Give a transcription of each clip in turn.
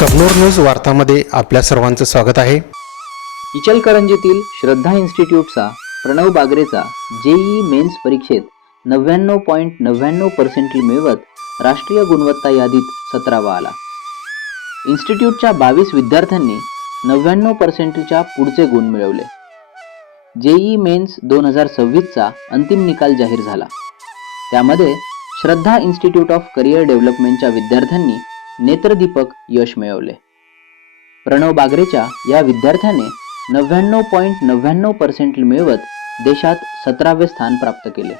Kabnur news वार्तामध्ये आपल्या सर्वांचं स्वागत आहे। इचलकरंजीतील श्रद्धा इन्स्टिट्यूटचा प्रणव बागरेचा जेईई मेन्स परीक्षेत 99.99% मिळवत राष्ट्रीय गुणवत्ता यादीत 17वा आला। इन्स्टिट्यूटच्या 22 विद्यार्थ्यांनी 99% पुढचे गुण मिळवले। जेईई मेन्स 2026चा अंतिम निकाल जाहीर झाला। त्यामध्ये श्रद्धा इन्स्टिट्यूट ऑफ करिअर डेव्हलपमेंटच्या विद्यार्थ्यांनी नेत्रदीपक यश मिळवले। प्रणव बागरेच्या या विद्यार्थ्याने 99.99% मिळवत देशात 17वे स्थान प्राप्त केले।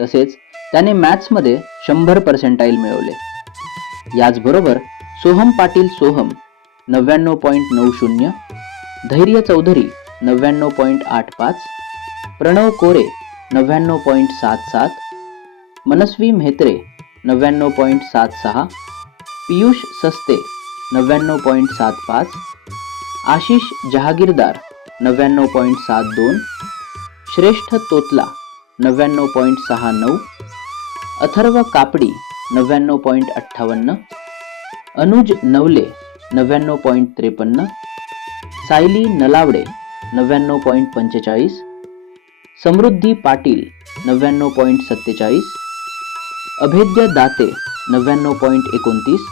तसेच त्याने मॅथ्समध्ये 100% मिळवले। याचबरोबर सोहम पाटील सोहम 99.90, धैर्य चौधरी 99.85, प्रणव कोरे 99.77, मनस्वी म्हेत्रे 99.76, पीयूष सस्ते 99.75, आशिष जहागीरदार 99.72, श्रेष्ठ तोतला 99.69, अथर्व कापडी 99.58, अनुज नवले 99.53, सायली नलावडे 99.45, समृद्धी पाटील 99.47, अभेद्य दाते 99.29,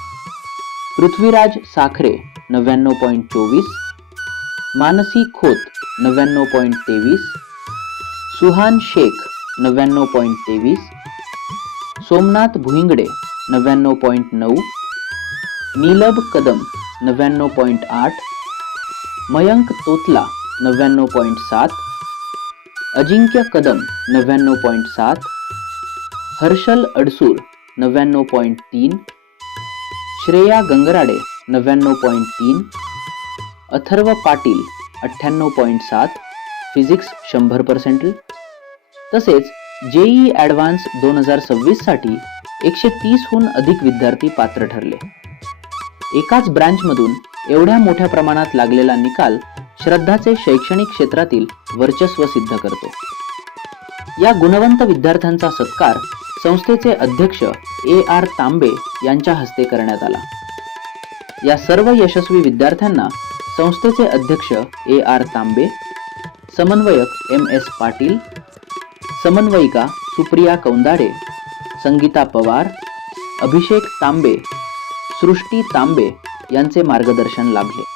पृथ्वीराज साखरे 99.24, मानसी खोत 99.23, सुहान शेख 99.23, सोमनाथ भुईंगडे 99.9, नीलभ कदम 99.8, मयंक तोतला 99.7, अजिंक्य कदम 99.7, हर्षल अडसूर 99.3, श्रेया गंगराडे 99.3, अथर्व पाटील 98.7, फिजिक्स 100%। तसेच जेईई ॲडव्हान्स 2026 साठी 130हून अधिक विद्यार्थी पात्र ठरले। एकाच ब्रँचमधून एवढ्या मोठ्या प्रमाणात लागलेला निकाल श्रद्धाचे शैक्षणिक क्षेत्रातील वर्चस्व सिद्ध करतो। या गुणवंत विद्यार्थ्यांचा सत्कार संस्थेचे अध्यक्ष AR तांबे यांच्या हस्ते करण्यात आला। या सर्व यशस्वी विद्यार्थ्यांना संस्थेचे अध्यक्ष AR तांबे, समन्वयक MS पाटील, समन्वयिका सुप्रिया कौंदाडे, संगीता पवार, अभिषेक तांबे, सृष्टी तांबे यांचे मार्गदर्शन लाभले।